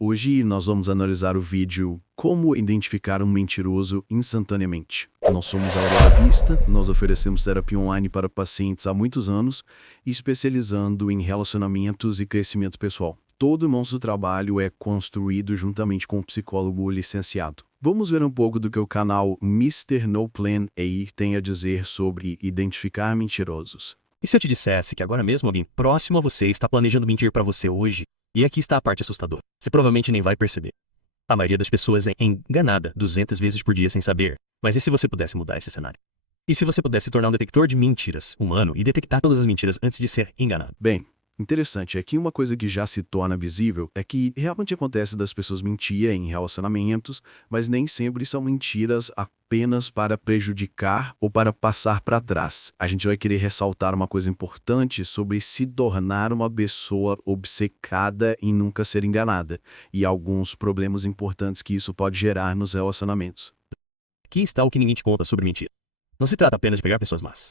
Hoje nós vamos analisar o vídeo Como Identificar um Mentiroso Instantaneamente. Nós somos a Aurora Vista, nós oferecemos terapia online para pacientes há muitos anos, especializando em relacionamentos e crescimento pessoal. Todo o nosso trabalho é construído juntamente com um psicólogo licenciado. Vamos ver um pouco do que o canal Mr. No Plan A tem a dizer sobre identificar mentirosos. E se eu te dissesse que agora mesmo alguém próximo a você está planejando mentir para você hoje? E aqui está a parte assustadora. Você provavelmente nem vai perceber. A maioria das pessoas é enganada 200 vezes por dia sem saber. Mas e se você pudesse mudar esse cenário? E se você pudesse se tornar um detector de mentiras humano e detectar todas as mentiras antes de ser enganado? Bem, interessante, aqui uma coisa que já se torna visível é que realmente acontece das pessoas mentirem em relacionamentos, mas nem sempre são mentiras apenas para prejudicar ou para passar para trás. A gente vai querer ressaltar uma coisa importante sobre se tornar uma pessoa obcecada em nunca ser enganada, e alguns problemas importantes que isso pode gerar nos relacionamentos. Aqui está o que ninguém te conta sobre mentira. Não se trata apenas de pegar pessoas más.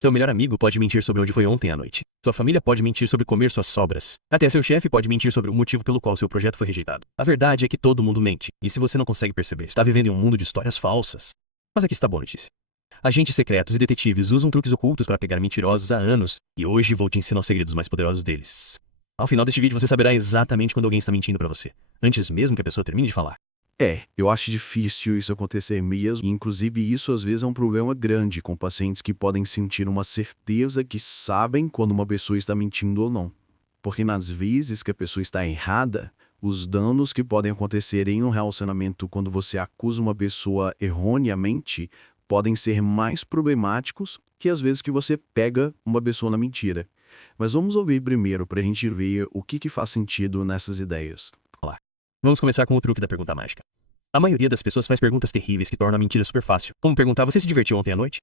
Seu melhor amigo pode mentir sobre onde foi ontem à noite. Sua família pode mentir sobre comer suas sobras. Até seu chefe pode mentir sobre o motivo pelo qual seu projeto foi rejeitado. A verdade é que todo mundo mente. E se você não consegue perceber, está vivendo em um mundo de histórias falsas. Mas aqui está a boa notícia. Agentes secretos e detetives usam truques ocultos para pegar mentirosos há anos. E hoje vou te ensinar os segredos mais poderosos deles. Ao final deste vídeo você saberá exatamente quando alguém está mentindo para você. Antes mesmo que a pessoa termine de falar. Eu acho difícil isso acontecer mesmo, e inclusive isso às vezes é um problema grande com pacientes que podem sentir uma certeza que sabem quando uma pessoa está mentindo ou não. Porque nas vezes que a pessoa está errada, os danos que podem acontecer em um relacionamento quando você acusa uma pessoa erroneamente podem ser mais problemáticos que as vezes que você pega uma pessoa na mentira. Mas vamos ouvir primeiro para a gente ver o que faz sentido nessas ideias. Vamos começar com o truque da pergunta mágica. A maioria das pessoas faz perguntas terríveis que tornam a mentira super fácil. Como perguntar, você se divertiu ontem à noite?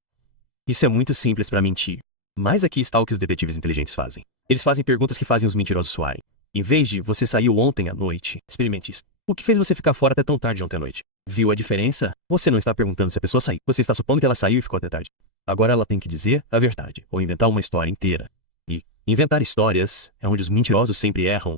Isso é muito simples para mentir. Mas aqui está o que os detetives inteligentes fazem. Eles fazem perguntas que fazem os mentirosos suarem. Em vez de você saiu ontem à noite, experimente isso. O que fez você ficar fora até tão tarde ontem à noite? Viu a diferença? Você não está perguntando se a pessoa saiu. Você está supondo que ela saiu e ficou até tarde. Agora ela tem que dizer a verdade, ou inventar uma história inteira. E inventar histórias é onde os mentirosos sempre erram.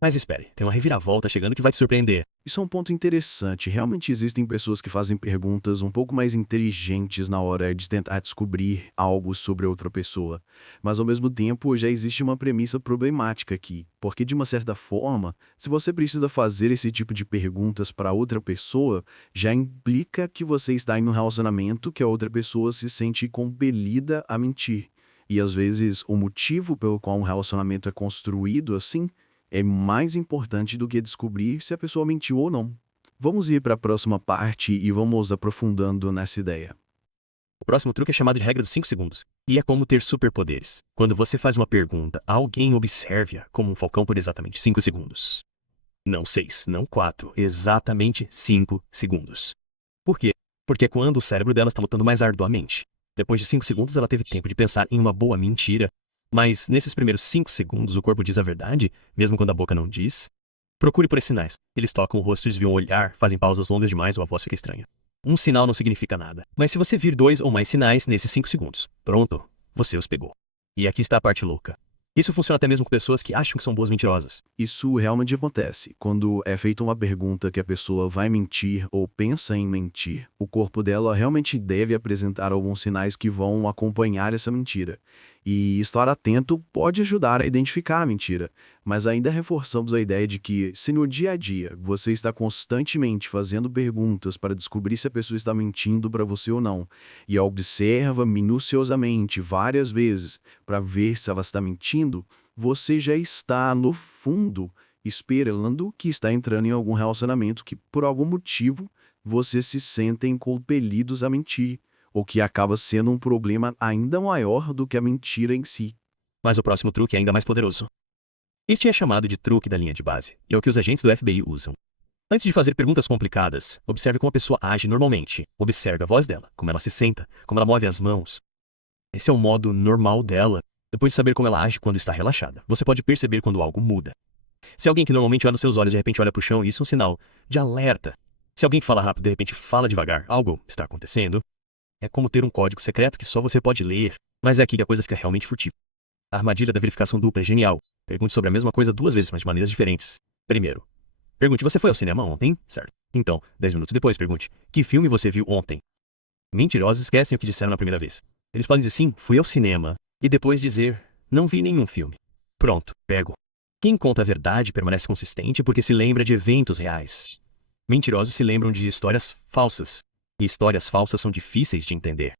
Mas espere, tem uma reviravolta chegando que vai te surpreender. Isso é um ponto interessante. Realmente existem pessoas que fazem perguntas um pouco mais inteligentes na hora de tentar descobrir algo sobre outra pessoa. Mas ao mesmo tempo já existe uma premissa problemática aqui. Porque de uma certa forma, se você precisa fazer esse tipo de perguntas para outra pessoa, já implica que você está em um relacionamento que a outra pessoa se sente compelida a mentir. E às vezes o motivo pelo qual um relacionamento é construído assim é mais importante do que descobrir se a pessoa mentiu ou não. Vamos ir para a próxima parte e vamos aprofundando nessa ideia. O próximo truque é chamado de regra dos 5 segundos. E é como ter superpoderes. Quando você faz uma pergunta, alguém observe-a como um falcão por exatamente 5 segundos. Não 6, não 4, exatamente 5 segundos. Por quê? Porque é quando o cérebro dela está lutando mais arduamente. Depois de 5 segundos ela teve tempo de pensar em uma boa mentira. Mas, nesses primeiros 5 segundos, o corpo diz a verdade, mesmo quando a boca não diz. Procure por esses sinais. Eles tocam o rosto, desviam o olhar, fazem pausas longas demais ou a voz fica estranha. Um sinal não significa nada. Mas se você vir 2 ou mais sinais nesses 5 segundos, pronto, você os pegou. E aqui está a parte louca. Isso funciona até mesmo com pessoas que acham que são boas mentirosas. Isso realmente acontece. Quando é feita uma pergunta que a pessoa vai mentir ou pensa em mentir, o corpo dela realmente deve apresentar alguns sinais que vão acompanhar essa mentira. E estar atento pode ajudar a identificar a mentira, mas ainda reforçamos a ideia de que, se no dia a dia você está constantemente fazendo perguntas para descobrir se a pessoa está mentindo para você ou não, e a observa minuciosamente várias vezes para ver se ela está mentindo, você já está, no fundo, esperando que está entrando em algum relacionamento que, por algum motivo, você se sentem compelidos a mentir, ou que acaba sendo um problema ainda maior do que a mentira em si. Mas o próximo truque é ainda mais poderoso. Este é chamado de truque da linha de base, e é o que os agentes do FBI usam. Antes de fazer perguntas complicadas, observe como a pessoa age normalmente. Observe a voz dela, como ela se senta, como ela move as mãos. Esse é o modo normal dela. Depois de saber como ela age quando está relaxada, você pode perceber quando algo muda. Se alguém que normalmente olha nos seus olhos de repente olha para o chão, isso é um sinal de alerta. Se alguém que fala rápido de repente fala devagar, algo está acontecendo. É como ter um código secreto que só você pode ler. Mas é aqui que a coisa fica realmente furtiva. A armadilha da verificação dupla é genial. Pergunte sobre a mesma coisa 2 vezes, mas de maneiras diferentes. Primeiro, Pergunte, você foi ao cinema ontem? Certo. Então, 10 minutos depois, pergunte, que filme você viu ontem? Mentirosos esquecem o que disseram na primeira vez. Eles podem dizer sim, fui ao cinema, e depois dizer, não vi nenhum filme. Pronto, pego. Quem conta a verdade permanece consistente porque se lembra de eventos reais. Mentirosos se lembram de histórias falsas, e histórias falsas são difíceis de entender.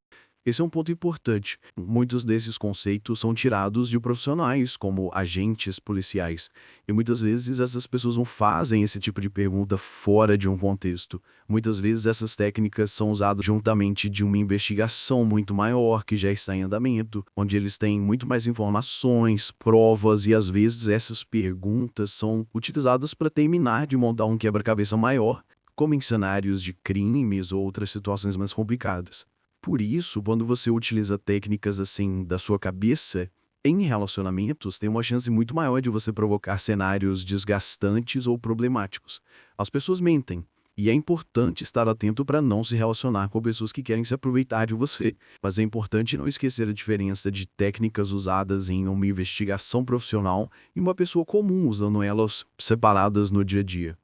Esse é um ponto importante. Muitos desses conceitos são tirados de profissionais, como agentes policiais. E muitas vezes essas pessoas não fazem esse tipo de pergunta fora de um contexto. Muitas vezes essas técnicas são usadas juntamente de uma investigação muito maior que já está em andamento, onde eles têm muito mais informações, provas, e às vezes essas perguntas são utilizadas para terminar de montar um quebra-cabeça maior, como em cenários de crimes ou outras situações mais complicadas. Por isso, quando você utiliza técnicas assim da sua cabeça, em relacionamentos, tem uma chance muito maior de você provocar cenários desgastantes ou problemáticos. As pessoas mentem, e é importante estar atento para não se relacionar com pessoas que querem se aproveitar de você. Mas é importante não esquecer a diferença de técnicas usadas em uma investigação profissional e uma pessoa comum usando elas separadas no dia a dia.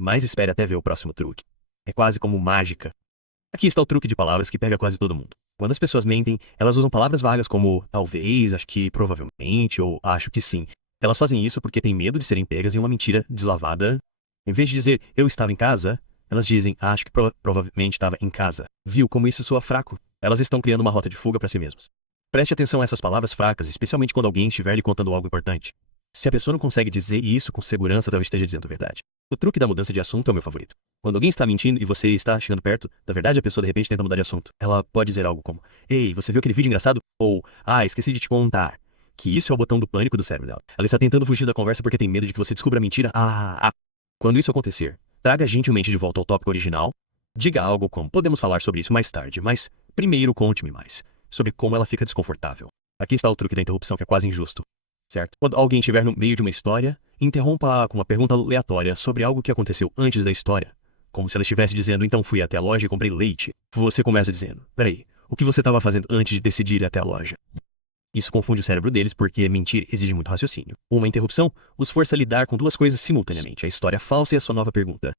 Mas espere até ver o próximo truque. É quase como mágica. Aqui está o truque de palavras que pega quase todo mundo. Quando as pessoas mentem, elas usam palavras vagas como talvez, acho que, provavelmente ou acho que sim. Elas fazem isso porque têm medo de serem pegas em uma mentira deslavada. Em vez de dizer eu estava em casa, elas dizem acho que provavelmente estava em casa. Viu como isso soa fraco? Elas estão criando uma rota de fuga para si mesmas. Preste atenção a essas palavras fracas, especialmente quando alguém estiver lhe contando algo importante. Se a pessoa não consegue dizer isso com segurança, talvez esteja dizendo a verdade. O truque da mudança de assunto é o meu favorito. Quando alguém está mentindo e você está chegando perto, da verdade a pessoa de repente tenta mudar de assunto. Ela pode dizer algo como, ei, você viu aquele vídeo engraçado? Ou, esqueci de te contar. Que isso é o botão do pânico do cérebro dela. Ela está tentando fugir da conversa porque tem medo de que você descubra a mentira. Quando isso acontecer, traga gentilmente de volta ao tópico original. Diga algo como, podemos falar sobre isso mais tarde, mas primeiro conte-me mais sobre como ela fica desconfortável. Aqui está o truque da interrupção que é quase injusto. Certo? Quando alguém estiver no meio de uma história, interrompa com uma pergunta aleatória sobre algo que aconteceu antes da história. Como se ela estivesse dizendo, então fui até a loja e comprei leite. Você começa dizendo, peraí, o que você estava fazendo antes de decidir ir até a loja? Isso confunde o cérebro deles porque mentir exige muito raciocínio. Uma interrupção os força a lidar com duas coisas simultaneamente, a história falsa e a sua nova pergunta.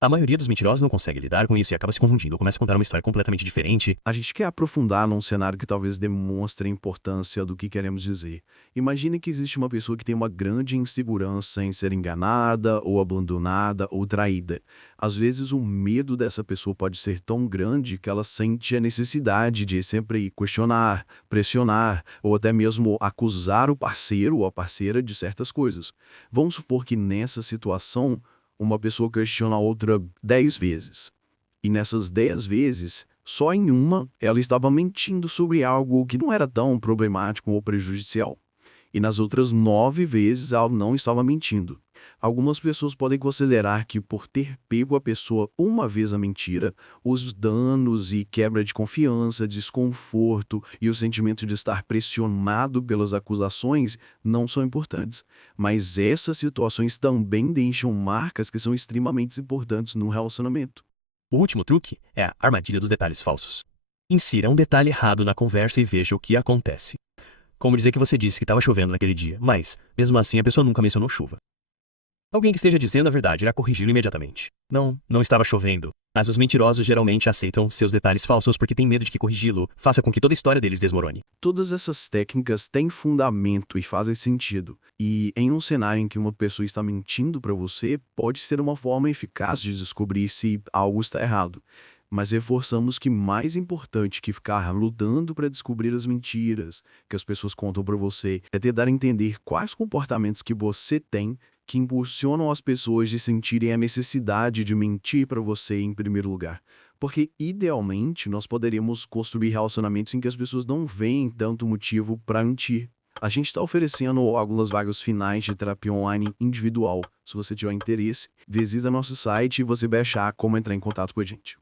A maioria dos mentirosos não consegue lidar com isso e acaba se confundindo ou começa a contar uma história completamente diferente. A gente quer aprofundar num cenário que talvez demonstre a importância do que queremos dizer. Imagine que existe uma pessoa que tem uma grande insegurança em ser enganada, ou abandonada, ou traída. Às vezes o medo dessa pessoa pode ser tão grande que ela sente a necessidade de sempre questionar, pressionar, ou até mesmo acusar o parceiro ou a parceira de certas coisas. Vamos supor que nessa situação, uma pessoa questiona a outra 10 vezes. E nessas 10 vezes, só em uma, ela estava mentindo sobre algo que não era tão problemático ou prejudicial. E nas outras 9 vezes, ela não estava mentindo. Algumas pessoas podem considerar que, por ter pego a pessoa uma vez a mentira, os danos e quebra de confiança, desconforto e o sentimento de estar pressionado pelas acusações não são importantes. Mas essas situações também deixam marcas que são extremamente importantes no relacionamento. O último truque é a armadilha dos detalhes falsos. Insira um detalhe errado na conversa e veja o que acontece. Como dizer que você disse que estava chovendo naquele dia, mas, mesmo assim, a pessoa nunca mencionou chuva. Alguém que esteja dizendo a verdade irá corrigi-lo imediatamente. Não estava chovendo. Mas os mentirosos geralmente aceitam seus detalhes falsos porque têm medo de que corrigi-lo faça com que toda a história deles desmorone. Todas essas técnicas têm fundamento e fazem sentido. E em um cenário em que uma pessoa está mentindo para você, pode ser uma forma eficaz de descobrir se algo está errado. Mas reforçamos que mais importante que ficar lutando para descobrir as mentiras que as pessoas contam para você é tentar entender quais comportamentos que você tem que impulsionam as pessoas de sentirem a necessidade de mentir para você em primeiro lugar. Porque, idealmente, nós poderíamos construir relacionamentos em que as pessoas não veem tanto motivo para mentir. A gente está oferecendo algumas vagas finais de terapia online individual. Se você tiver interesse, visita nosso site e você vai achar como entrar em contato com a gente.